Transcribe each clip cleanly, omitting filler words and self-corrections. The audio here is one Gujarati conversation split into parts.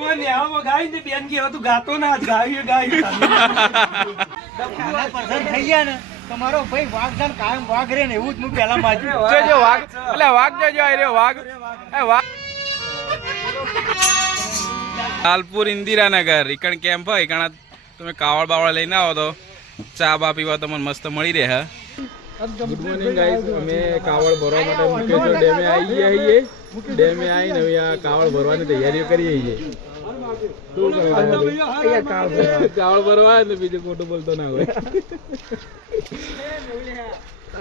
કોઈ નેહામાં ગાય ને બેન કે તું ગાતો ના ગાયું થઈ ગયા ને તમારો ભાઈ વાઘ જાન કાયમ વાઘ રે ને એવું જ હું પેલા માજ્યું જોજો વાઘ એટલે વાઘ જોજો આઈ રહ્યો વાઘ એ વાઘ લાલપુર ઇન્દિરાનગર ઈકણ કેમ્પ હોય ઈકણ તમે કાવળ બાવળ લઈને આવો તો ચા બા પીવા તમને મસ્ત મળી રહે હા ગુડ મોર્નિંગ ગાઈસ અમે કાવળ ભરવા માટે મુકેશ્વર ડેમે આવી ગયા છીએ ડેમે આવીને હવે આ કાવળ ભરવાની તૈયારીઓ કરીએ છીએ શું કરવાનું કાવળ ભરવા ને બીજું ખોટું બોલતો ના હોય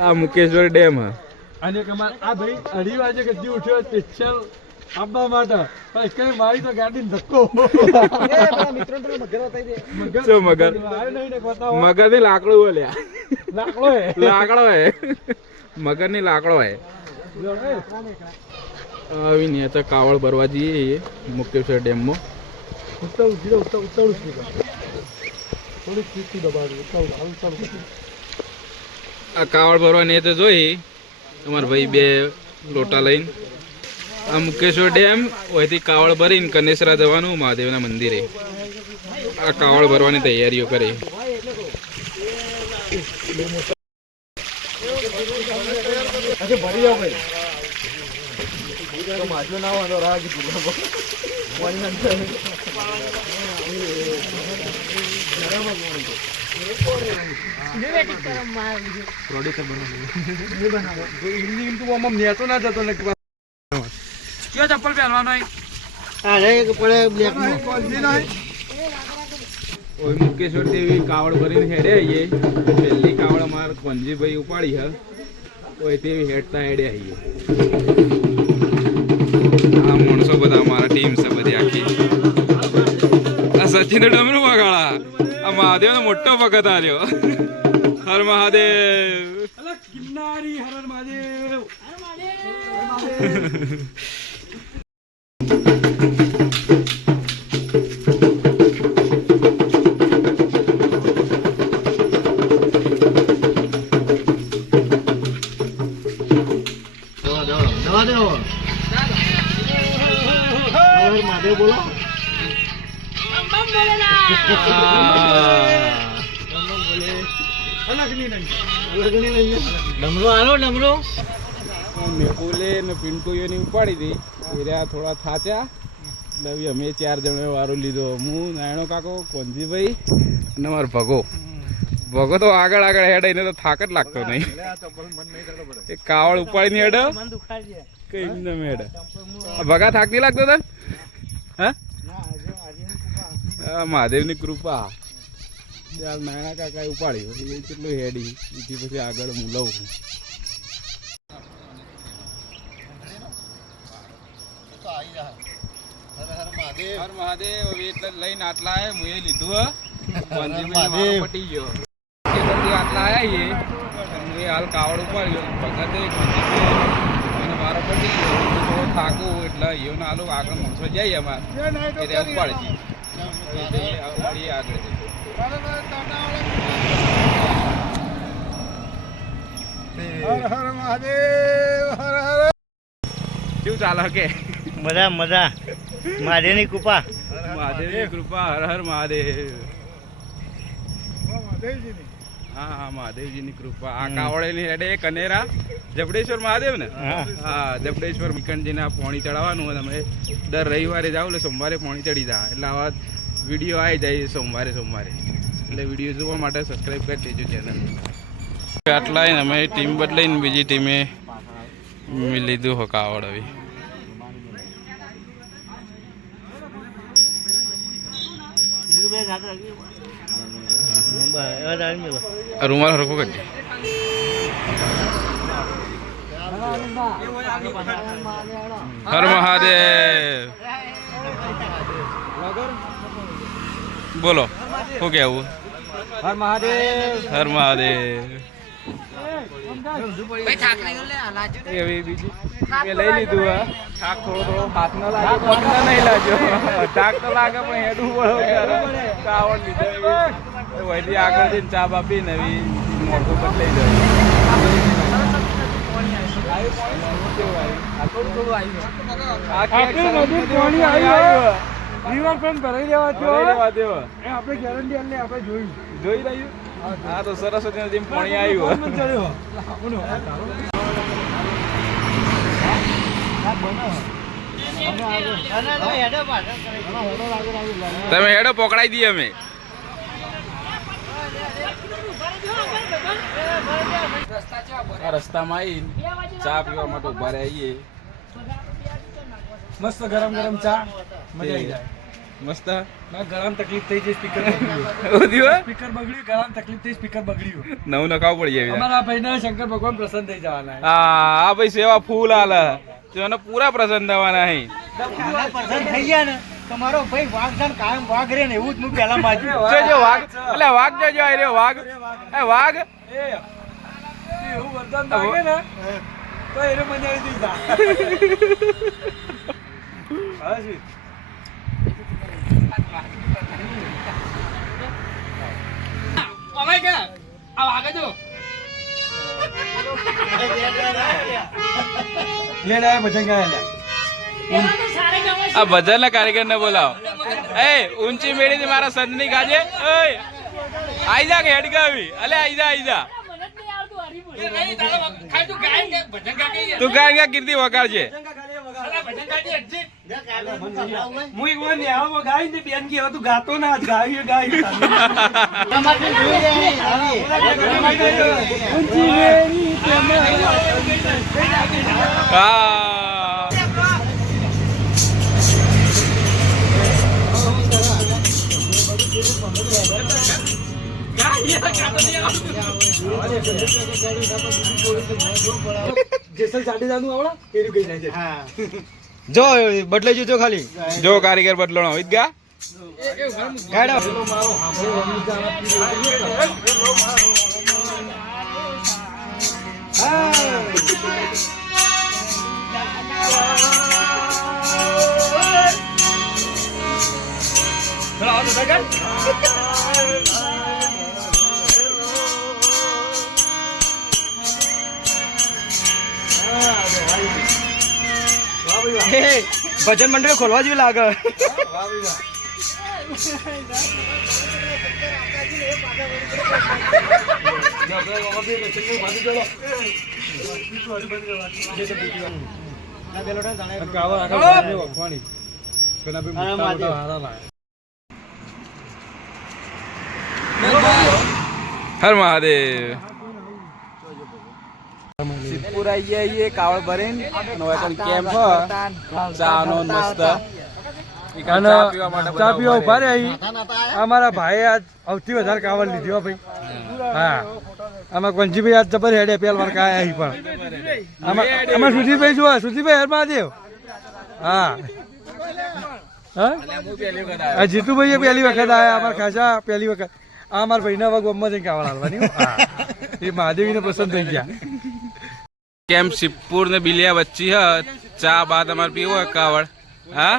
આ મુકેશ્વર ડેમ હા અને કમાલ આ ભાઈ 2:30 વાગે કદી ઉઠ્યો સ્પેશિયલ આપવા માટે પણ કઈ મારી તો ગાડી ધક્કો મિત્રો તો મગર બતાઈ દે શું મગર મગર ની લાકડું બોલ્યા લાકડો હે મગર ની લાકડો હે આવી ને તો કાવળ ભરવા જઈએ મુકેશ્વર ડેમ માં આ કાવળ ભરવા ને તો જોઈ તમારા ભાઈ બે લોટા લઈને આ મુકેશ્વર ડેમ ઓયથી કાવળ ભરીને કનેસરા જવાનું મહાદેવના મંદિરે આ કાવળ ભરવાની તૈયારીઓ કરે ચપ્પલ પહેરવાનો મુકેશ્વર દેવી કાવડ ભરીને હેડે આવીએ પહેલી કાવડ અમારા કોંજીભાઈ ઉપાડી હે ઓય તેવી હેડતા હેડે આવીએ આ માણસો બધા અમારા ટીમ છે બધી આખી આ સચિન ડમરું વગાડા આ મહાદેવનો મોટો ભગત આવ્યો હર મહાદેવ કિન્નારી હર મહાદેવ બોલો મેપુલે ને પિન્ટુઓની ઉપાડી હતી એર્યા થોડા થાચ્યા એટલે અમે 4 જણો વારો લીધો હું નાયણો કાકો કોંજીભાઈ અને મારો ભગો તો આગળ હેડે એને તો થાક જ લાગતો નહીં એ કાવળ ઉપાડીને હેડે કઈ હેડે ભગા થાક નહીં લાગતો તને હા મહાદેવની કૃપા નાયણા કાકા ઉપાડ્યો એ કેટલું હેડી એથી પછી આગળ હું લઉં હર મહાદેવ એટલે લઈને આટલા આવ્યા હું એ લીધું પટી ગયો આટલા આવ્યા હું એ હાલ કાવડ ઉપાડ્યો ભગતે મારો પટી ગયો થોડો થાકું એટલે એવું ના હાલું આગળ માણસો જઈએ અમારે એટલે ઉપાડજી આગળ હર હર મહાદેવ હર હર શું ચાલે કે મજા મહાદેવની કૃપા હર હર મહાદેવ હા મહાદેવજીની કૃપા આ કાવડેની હેડે કનેરા જબડેશ્વર મહાદેવ ને હા જબડેશ્વર મિકનજીને પોણી ચડાવવાનું હોય તમે દર રવિવારે જાઓ એટલે સોમવારે પોણી ચડી જાય એટલે આવા વિડીયો આવી જાય સોમવારે એટલે વિડીયો જોવા માટે સબસ્ક્રાઈબ કરી દેજો ચેનલ આટલા અમે ટીમ બદલાઈને બીજી ટીમે લીધું હો કાવડ હવે રૂમાલ હરખો કરી હર મહાદેવ બોલો શું કેવું હર મહાદેવ હર મહાદેવ એવી બીજી મેં લઈ લીધું હા થાક થોડો હાથ ન લાગે પગના નહીં લાગ્યો થાક તો લાગે પણ હેડું પડો કાવડ લીધો વહીથી આગળ જઈને ચા બાપી નવી મોટું બદલાઈ જાય ઘણીવાર પણ ભરાઈ લેવા ભરાઈ લેવા છો દ્યો. એ આપણે ગેરંટી એટલે આપણે જોયું જોઈ રહ્યું હા તો સરસ્વતી નદી પાણી આવ્યું કોણ ચડ્યો? આપણું. તમે હેડો પકડાઈ દઈએ અમે આ રસ્તામાં આવીને ચા પીવા માટે ઉભા રહીએ મસ્ત ગરમ ગરમ ચા મજા આવી જાય મસ્ત ના ગળામાં તકલીફ થઈ જાય સ્પીકર બગડ્યું સ્પીકર બગડ્યું ગળામાં તકલીફ થઈ સ્પીકર બગડ્યું નવું નખાવું પડી જાય અમારા ભાઈના શંકર ભગવાન પ્રસન્ન થઈ જવાના હા ભાઈ સેવા ફૂલ હાલે તેનો પૂરા પ્રસન્ન થવાના અહીં પસંદ થઈ ગયા ને તમારો ભાઈ વાઘ જાણ કાયમ વાઘ રે ને એવું જ હું પેલા માજી જોજો વાઘ એટલે વાઘ જોજો આ રહ્યો વાઘ એ વાઘ એવું વરદાન લાગે ને તો એને મજા આવી જા હા જી લેડા ભજન ગાયા આ ભજન ના કારીગર ને બોલાવો એ ઊંચી મેળી થી મારા સંત ની ગાજે આઈ જા કે હેડગાવી અલે આઈ જા તું ગાય કીર્તિ વગાડજે હું એક વાર નેહાળમાં ગાઈ ને બેન કે હવે તું ગાતો ના ગાયું ગાયું ઊંચી મેરી હા જેસલ જાડેજા નું આવડા એનું કઈ જાય છે જો બદલાઈ જજો ખાલી જો કારીગર બદલણો ઈદગા ગાડા ભજન મંડળ ખોલવા જેવું લાગે હર મહાદેવ સિદ્ધપુર આવી ગયા કાવળ ભરીને કેમ્પ ચાનો મસ્ત ચા પીવા ઉભા રહી અમારા ભાઈ આજ સૌથી વધારે કાવડ લીધી હો ભાઈ હા આમાં કંજીભાઈ આજ જબર હેડે પેલ વાર કાયા અહીં પણ આમાં સુધીરભાઈ જોવા સુધીરભાઈ હર મહાદેવ હા હા જીતુભાઈ પહેલી વખત આયા અમારા ખાસા પહેલી વખત આ અમારા ભાઈના વગ ગમમાં જઈને કાવડ હાલવાની હા એ મહાદેવીને પસંદ થઈ ગયા કેમ્પ સિદ્ધપુર ને બિલિયા વચ્ચે હ ચા બાદ અમારે પીવો હોય કાવડ હા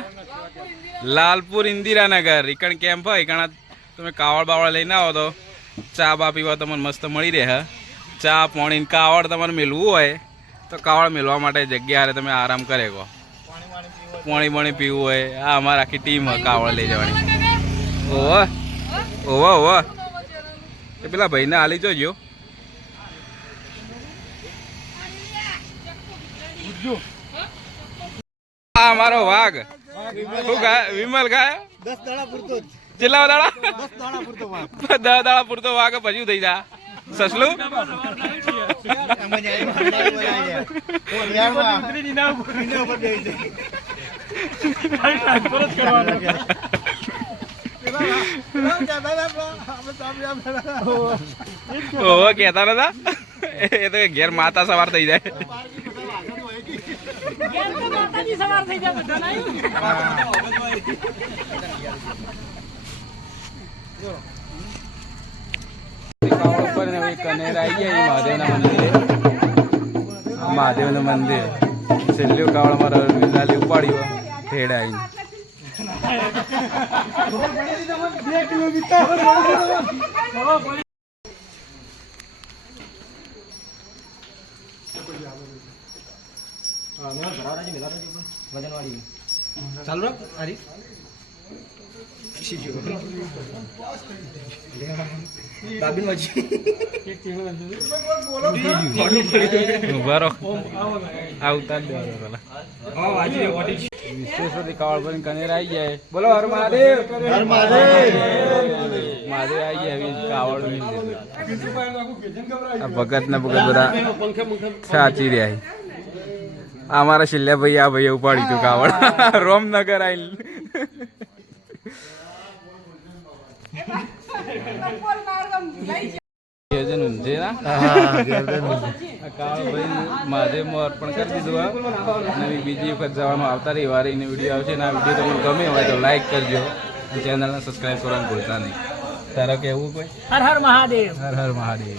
લાલપુર ઇન્દિરાનગર ઈકણ કેમ્પ હોય ઈકણ તમે કાવડ બાવડ લઈને આવો તો ચા બા પીવા તમને મસ્ત મળી રહે ચા પાણી કાવડ તમારે મેળવું હોય તો કાવડ મેળવા માટે જગ્યા હારે તમે આરામ કરે કહો પાણી બાણી પીવું હોય આ અમારે આખી ટીમ હોય કાવડ લઈ જવાની ઓહો ઓહો ઓહો એ પેલા ભાઈને હાલી જોજો આ મારો વાઘ શું ગાય વિમલ ગાય 10 દાડા પૂરતો કેટલા દાડા 10 દાડા પૂરતો 10 દાડા પૂરતો વાઘ પછી થઈ જા સસલું ઓહો કેતા નતા એ તો ઘેર માતા સવાર થઈ જાય મહાદેવ નું મંદિર છેલ્લું કાવડ મારા ઉપાડ્યું ઠેડા વજનવાળી ચાલુ રાખ ઉભા રહો. આ ઉતાર દેવાનો પેલા. વિશ્વેશ્વરથી કાવડ ભરીને કનેરા આવી જાય. બોલો હર મહાદેવ. હર મહાદેવ. મહાદેવ આવી જાય એવી કાવડ આ ભગત ને ભગત બધા સાચી રહ્યા છે. આ અમારા શિલ્યા ભાઈ આ ભાઈ ઉપાડી તું કાવડ રોમનગર આવી મહાદેવ અર્પણ કરી દીધું. નવી બીજી વખત જવાનું આવતા રવિવારે વિડીયો આવશે. આ વિડીયો તમને ગમે હોય તો લાઈક કરજો, ચેનલને સબસ્ક્રાઈબ કરવાનું ભૂલતા નહીં. તારા કેવું કોઈ? હર હર મહાદેવ. હર હર મહાદેવ.